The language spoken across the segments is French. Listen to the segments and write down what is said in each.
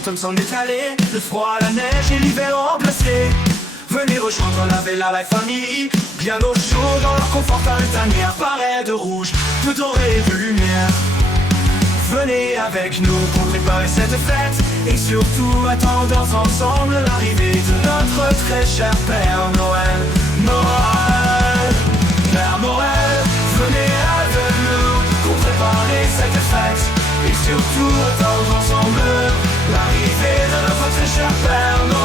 l'automne s'en est allé, le froid, la neige et l'hiver emplacé. Venez rejoindre la Vella Life Family, bien au chaud dans leur confortable tanière, parée de rouge, de doré et de lumière. Venez avec nous pour préparer cette fête et surtout attendre ensemble l'arrivée de notre très cher Père Noël. Noël, Père Noël, venez avec nous pour préparer cette fête et surtout attendre ensemble l'arrivée de notre très cher Père Noël.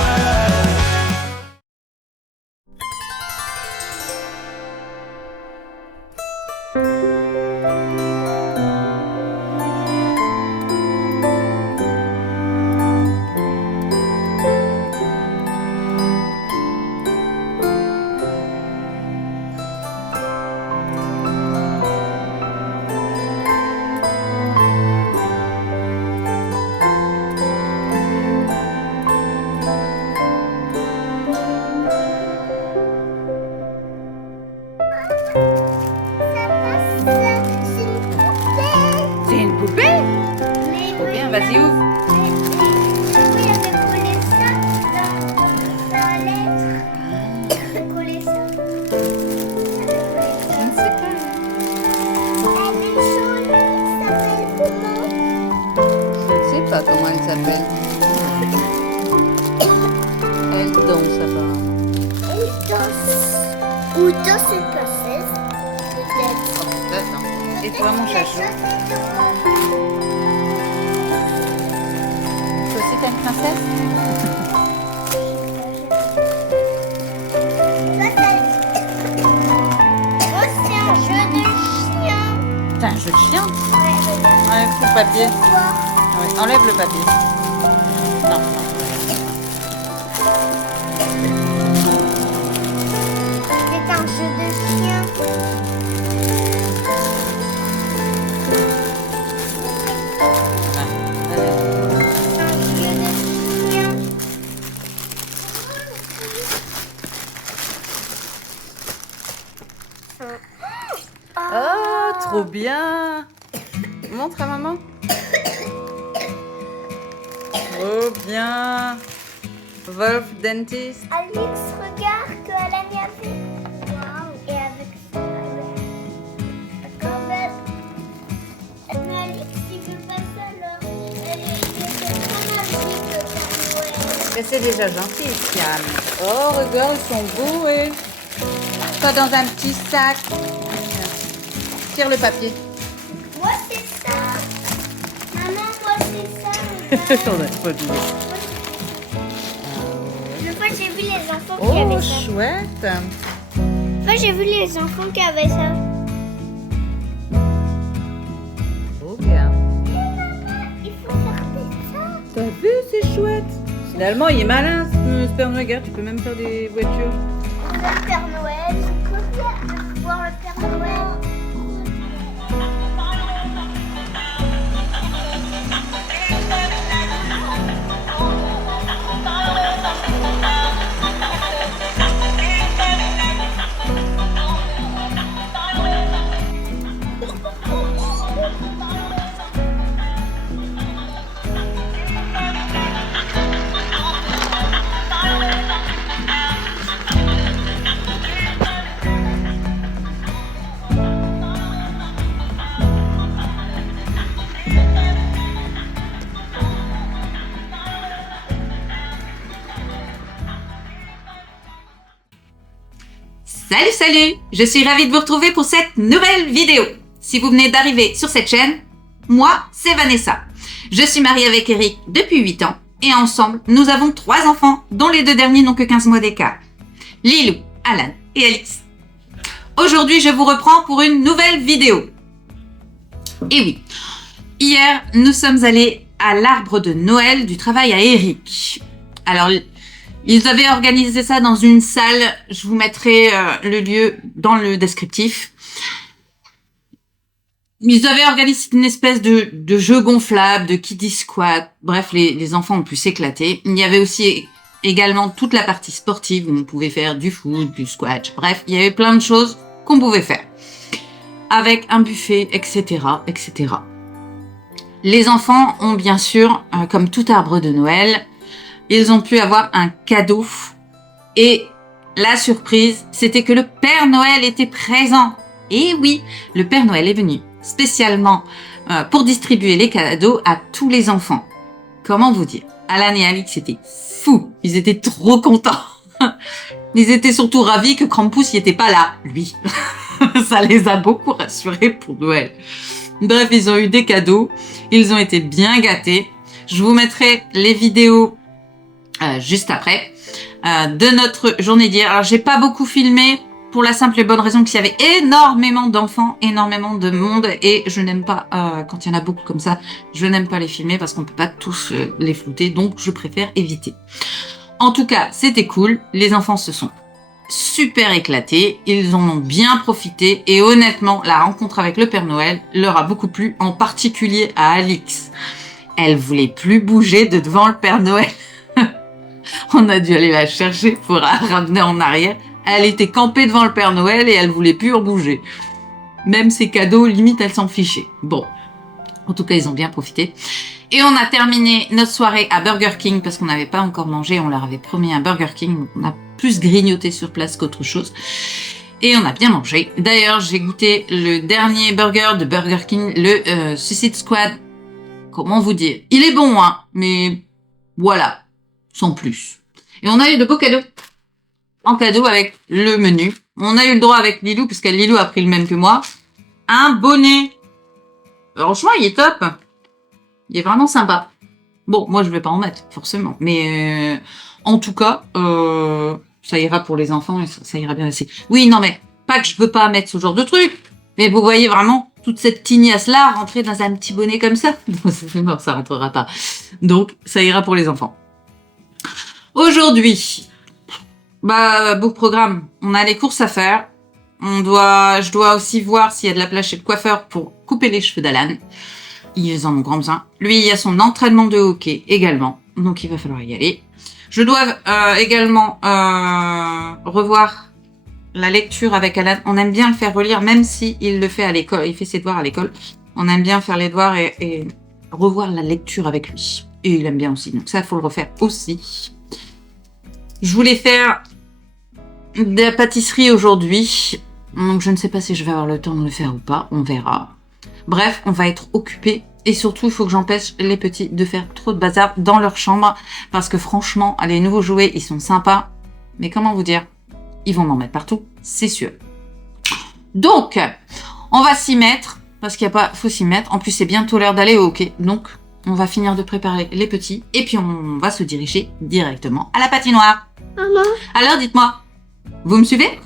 C'est une poupée? Trop bien, vas-y, ouvre. Je ne sais pas. Je ne sais pas comment elle s'appelle. Elle danse apparemment. Ou danse une princesse, peut-être. Attends. Et toi, mon chachou? Toi aussi, t'as une princesse? Moi, c'est un jeu de chien. T'as un jeu de chien? Ouais, regarde. Enlève tout le papier. Toi. Ouais, enlève le papier. Non. C'est un jeu de chien. C'est un jeu de chien. Oh, trop bien! Montre à maman. Trop bien! Wolf Dentist. Alix, regarde que Alani a fait. Waouh! Et avec ça, quand même. Mais Alix, il veut pas ça alors. C'est très magique, le Père Noël. Mais c'est déjà gentil, Siam. Oh, regarde, ils sont beaux, et pas dans un petit sac. Tire le papier. Moi, c'est ça. Maman, moi, c'est ça. On a pas dit. Une fois, j'ai vu les enfants qui Oh, avaient ça. chouette! Une fois, j'ai vu les enfants qui avaient ça. Trop bien. Il faut faire ça. T'as vu, c'est chouette. Finalement, il est malin, ce Père Noël. Regarde, tu peux même faire des voitures. Le Père Noël, c'est trop bien de voir le Père Noël. Salut, salut! Je suis ravie de vous retrouver pour cette nouvelle vidéo. Si vous venez d'arriver sur cette chaîne, moi, c'est Vanessa. Je suis mariée avec Eric depuis 8 ans et ensemble, nous avons 3 enfants dont les 2 derniers n'ont que 15 mois d'écart. Lilou, Alan et Alice. Aujourd'hui, je vous reprends pour une nouvelle vidéo. Et oui, hier, nous sommes allés à l'arbre de Noël du travail à Eric. Alors, ils avaient organisé ça dans une salle. Je vous mettrai le lieu dans le descriptif. Ils avaient organisé une espèce de jeu gonflable, de kiddie squat. Bref, les enfants ont pu s'éclater. Il y avait aussi également toute la partie sportive où on pouvait faire du foot, du squash. Bref, il y avait plein de choses qu'on pouvait faire. Avec un buffet, etc., etc. Les enfants ont bien sûr, comme tout arbre de Noël, ils ont pu avoir un cadeau. Et la surprise, c'était que le Père Noël était présent. Et oui, le Père Noël est venu spécialement pour distribuer les cadeaux à tous les enfants. Comment vous dire? Alan et Alix étaient fous. Ils étaient trop contents. Ils étaient surtout ravis que Krampus n'y était pas là, lui. Ça les a beaucoup rassurés pour Noël. Bref, ils ont eu des cadeaux. Ils ont été bien gâtés. Je vous mettrai les vidéos juste après de notre journée d'hier. Alors, j'ai pas beaucoup filmé pour la simple et bonne raison qu'il y avait énormément d'enfants, énormément de monde et je n'aime pas, quand il y en a beaucoup comme ça, je n'aime pas les filmer parce qu'on peut pas tous les flouter, donc je préfère éviter. En tout cas, c'était cool. Les enfants se sont super éclatés. Ils en ont bien profité. Et honnêtement, la rencontre avec le Père Noël leur a beaucoup plu, en particulier à Alix. Elle voulait plus bouger de devant le Père Noël. On a dû aller la chercher pour la ramener en arrière. Elle était campée devant le Père Noël et elle voulait plus bouger. Même ses cadeaux, limite, elle s'en fichait. Bon. En tout cas, ils ont bien profité. Et on a terminé notre soirée à Burger King parce qu'on n'avait pas encore mangé. On leur avait promis un Burger King. Donc on a plus grignoté sur place qu'autre chose. Et on a bien mangé. D'ailleurs, j'ai goûté le dernier burger de Burger King, le Suicide Squad. Comment vous dire? Il est bon, hein, mais voilà, sans plus. Et on a eu de beaux cadeaux. En cadeau avec le menu. On a eu le droit avec Lilou, parce que Lilou a pris le même que moi. Un bonnet. Franchement, il est top. Il est vraiment sympa. Bon, moi, je vais pas en mettre, forcément. Mais en tout cas, ça ira pour les enfants et ça ira bien aussi. Oui, non, mais pas que je veux pas mettre ce genre de truc. Mais vous voyez vraiment toute cette tignasse-là rentrer dans un petit bonnet comme ça. Non, ça rentrera pas. Donc, ça ira pour les enfants. Aujourd'hui, beau programme. On a les courses à faire. Je dois aussi voir s'il y a de la place chez le coiffeur pour couper les cheveux d'Alan. Ils en ont grand besoin. Lui, il y a son entraînement de hockey également. Donc, il va falloir y aller. Je dois également revoir la lecture avec Alan. On aime bien le faire relire, même si il le fait à l'école. Il fait ses devoirs à l'école. On aime bien faire les devoirs et revoir la lecture avec lui. Et il aime bien aussi. Donc ça, il faut le refaire aussi. Je voulais faire de la pâtisserie aujourd'hui. Donc, je ne sais pas si je vais avoir le temps de le faire ou pas. On verra. Bref, on va être occupés. Et surtout, il faut que j'empêche les petits de faire trop de bazar dans leur chambre. Parce que franchement, les nouveaux jouets, ils sont sympas. Mais comment vous dire? Ils vont m'en mettre partout, c'est sûr. Donc, on va s'y mettre. Parce qu'il faut s'y mettre. En plus, c'est bientôt l'heure d'aller au hockey. Donc, on va finir de préparer les petits. Et puis, on va se diriger directement à la patinoire. Maman. Alors, dites-moi, vous me suivez?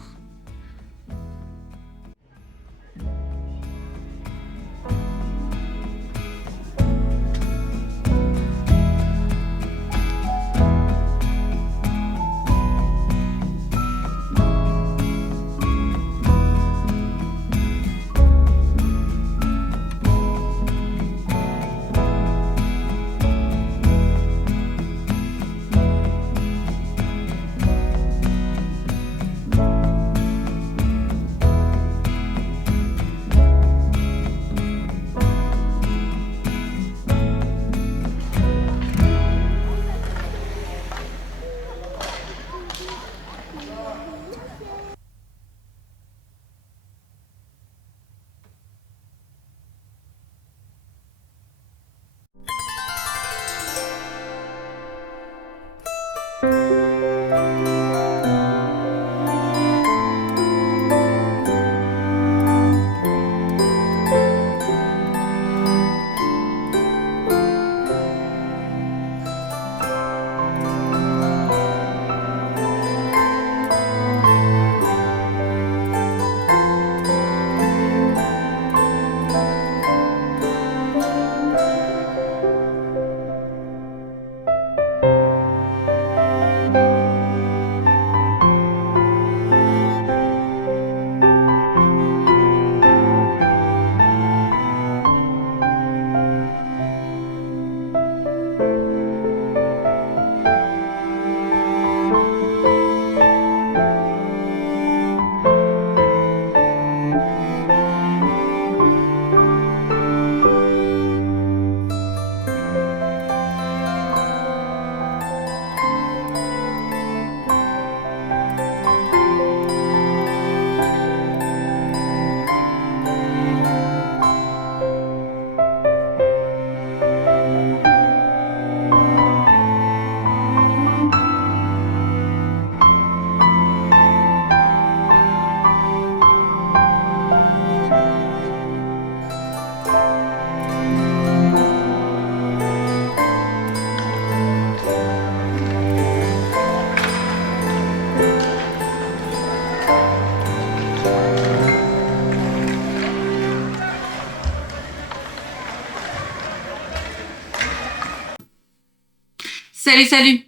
Salut, salut.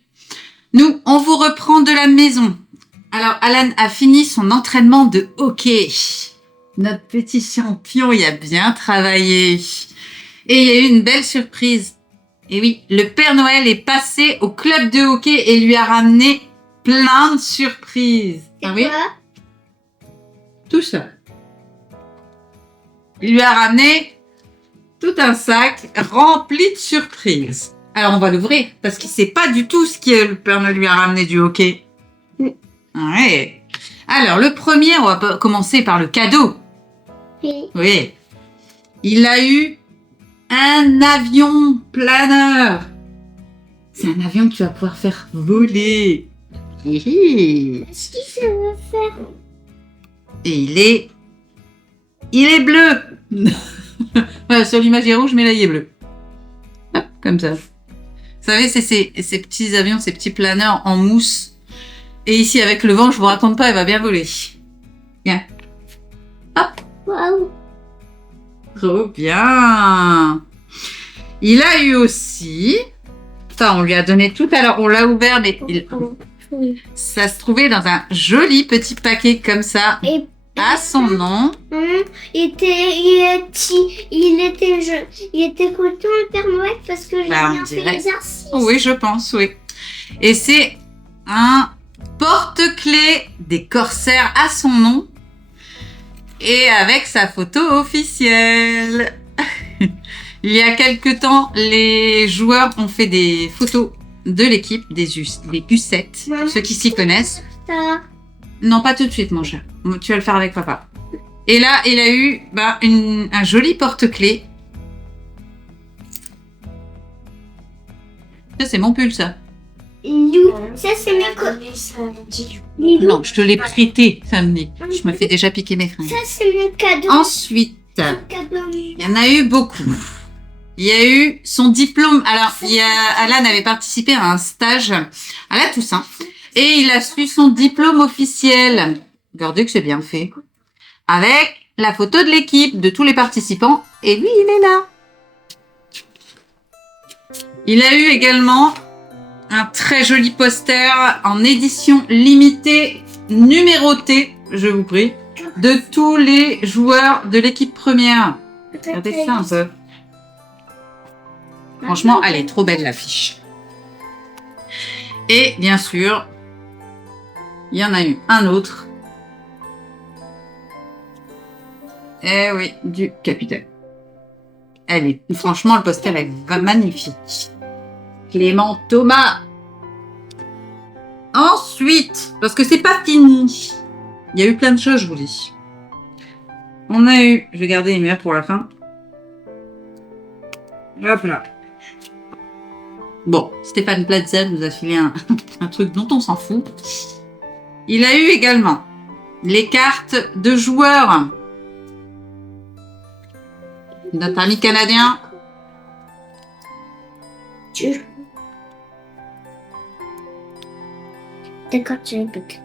Nous, on vous reprend de la maison. Alors, Alan a fini son entraînement de hockey. Notre petit champion y a bien travaillé. Et il y a eu une belle surprise. Et oui, le Père Noël est passé au club de hockey et lui a ramené plein de surprises. Ah oui? Tout ça. Il lui a ramené tout un sac rempli de surprises. Alors, on va l'ouvrir parce qu'il ne sait pas du tout ce que le Père Noël lui a ramené du hockey. Ouais. Alors, le premier, on va commencer par le cadeau. Oui. Il a eu un avion planeur. C'est un avion que tu vas pouvoir faire voler. Qu'est-ce qu'il ça veut faire? Et il est bleu. Voilà, sur l'image il est rouge, mais là il est bleu. Hop, comme ça. Vous savez, c'est ces petits avions, ces petits planeurs en mousse. Et ici, avec le vent, je vous raconte pas, il va bien voler. Bien. Hop. Waouh! Trop bien. Il a eu aussi... Enfin, on lui a donné tout à l'heure, on l'a ouvert, mais ça se trouvait dans un joli petit paquet comme ça, Et à son nom. il était content le Père Noël parce que j'ai Bah, on bien fait dirait. l'exercice. Oui, je pense, oui. Et c'est un porte-clés des corsaires à son nom et avec sa photo officielle. Il y a quelque temps, les joueurs ont fait des photos de l'équipe, des U7, ceux qui s'y connaissent. Ça. Non, pas tout de suite, mon cher. Tu vas le faire avec papa. Et là, il a eu un joli porte-clés. Ça, c'est mon pull, ça. Lou. Ça, c'est mes Lilou. Non, je te l'ai prêté samedi. Je me fais déjà piquer mes fringues. Ça, c'est mon cadeau. Ensuite, Cadeau. il y en a eu beaucoup. Il y a eu son diplôme. Alors, Alan avait participé à un stage à la Toussaint et il a su son diplôme officiel. Regardez que c'est bien fait. Avec la photo de l'équipe, de tous les participants. Et lui, il est là. Il a eu également un très joli poster en édition limitée, numéroté, je vous prie, de tous les joueurs de l'équipe première. Regardez ça un peu. Franchement, elle est trop belle l'affiche. Et bien sûr, il y en a eu un autre. Eh oui, du capitaine. Franchement, le poster est magnifique. Clément Thomas. Ensuite, parce que c'est pas fini. Il y a eu plein de choses, je vous dis. On a eu, je vais garder les meilleurs pour la fin. Hop là. Bon, Stéphane Plaza nous a filé un truc dont on s'en fout. Il a eu également les cartes de joueurs. Notre ami canadien. D'accord, tu répètes.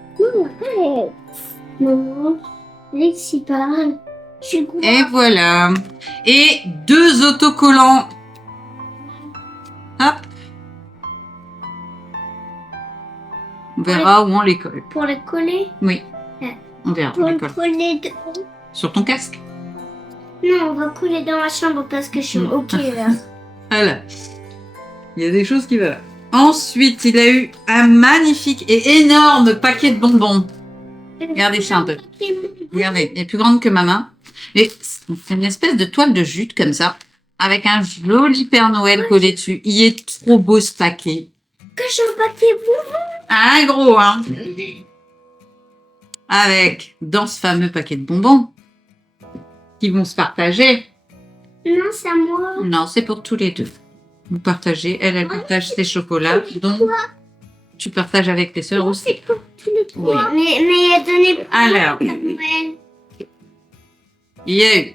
Non, Alexis parle. Je suis gros. Et voilà. Et 2 autocollants. Hop. On verra où on les colle. Pour les coller. Oui. Ouais. On verra. Pour On les les colle. coller. Sur ton casque. Non, on va coller dans ma chambre parce que je suis ok là. Voilà. Il y a des choses qui vont. Ensuite, il a eu un magnifique et énorme paquet de bonbons. Regardez ça un peu. Regardez, elle est plus grande que ma main. Et c'est une espèce de toile de jute comme ça, avec un joli Père Noël collé dessus. Il est trop beau ce paquet. Que j'ai un paquet bonbons. Un gros, hein. Avec, dans ce fameux paquet de bonbons, qui vont se partager. Non, c'est à moi. Non, c'est pour tous les deux. Vous partagez. Elle partage ses chocolats. Donc, tu partages avec tes sœurs aussi. C'est pour tous les trois. Oui. Mais il a donné pour Alors. Noël. Il y a eu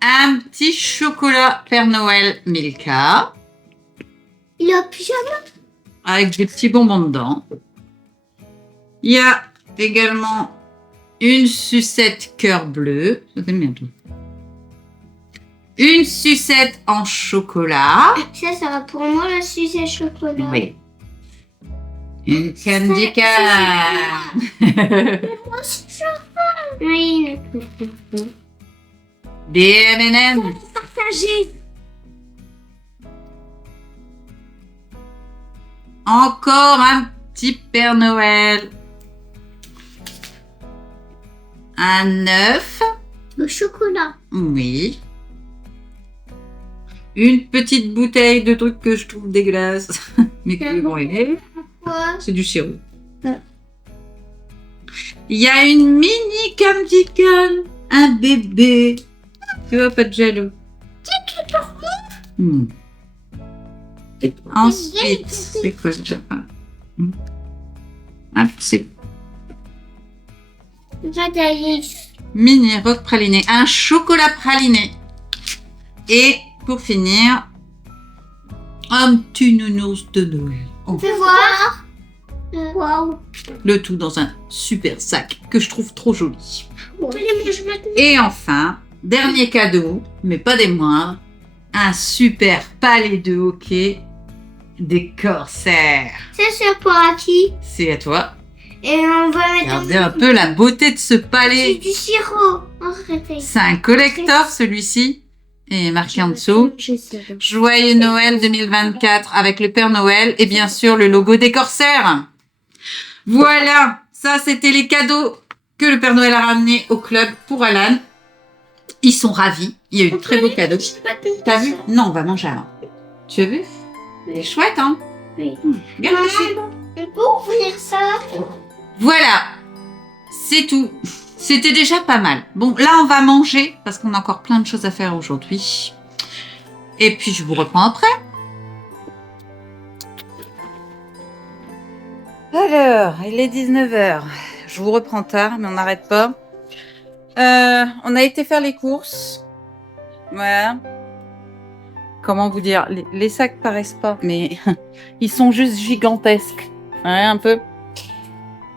un petit chocolat Père Noël Milka, Il a pyjama. avec des petits bonbons dedans. Il y a également une sucette cœur bleu. Ça t'aime bien tout. Une sucette en chocolat. Ça va pour moi, le sucé chocolat. Oui. Une candy cane. Oui. Des M&M. Partagez. Encore un petit Père Noël. Un œuf. Le chocolat. Oui. Une petite bouteille de trucs que je trouve dégueulasses. Mais que vont aimer. Quoi? C'est du sirop. Ouais. Il y a une mini candy cane. Un bébé. Tu vois, pas de jaloux. Hmm. Ensuite, c'est quoi déjà? Ah, c'est mini rock praliné. Un chocolat praliné. Et pour finir, un petit nounours de Noël. Oh. Fais voir. Waouh. Le tout dans un super sac que je trouve trop joli. On peut les manger maintenant. Et enfin, dernier cadeau, mais pas des moindres, un super palais de hockey des corsaires. C'est pour à qui? C'est à toi. Et on va mettre Regardez un peu la beauté de ce c'est palais. du sirop. Arrêtez. C'est un collector celui-ci. Et marqué en dessous. Joyeux Noël 2024 avec le Père Noël et bien sûr le logo des corsaires. Voilà, ça c'était les cadeaux que le Père Noël a ramenés au club pour Alan. Ils sont ravis. Il y a eu de très beaux cadeaux. T'as vu? Non, on va manger avant. Tu as vu? Il est chouette, hein? Oui. Regarde Maman, ici. on peut ouvrir ça? Voilà, c'est tout. C'était déjà pas mal. Bon, là on va manger parce qu'on a encore plein de choses à faire aujourd'hui. Et puis je vous reprends après. Alors, il est 19h. Je vous reprends tard, mais on n'arrête pas. On a été faire les courses. Voilà. Comment vous dire? Les sacs paraissent pas, mais ils sont juste gigantesques. Ouais, un peu.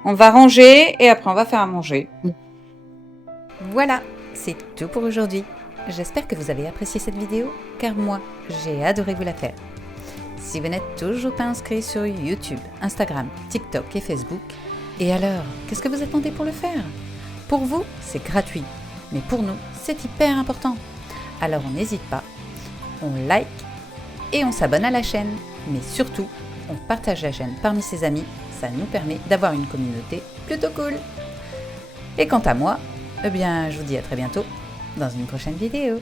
On va ranger et après on va faire à manger. Voilà, c'est tout pour aujourd'hui. J'espère que vous avez apprécié cette vidéo, car moi, j'ai adoré vous la faire. Si vous n'êtes toujours pas inscrit sur YouTube, Instagram, TikTok et Facebook, et alors, qu'est-ce que vous attendez pour le faire? Pour vous, c'est gratuit, mais pour nous, c'est hyper important. Alors on n'hésite pas, on like et on s'abonne à la chaîne. Mais surtout, on partage la chaîne parmi ses amis, ça nous permet d'avoir une communauté plutôt cool. Et quant à moi, eh bien, je vous dis à très bientôt dans une prochaine vidéo.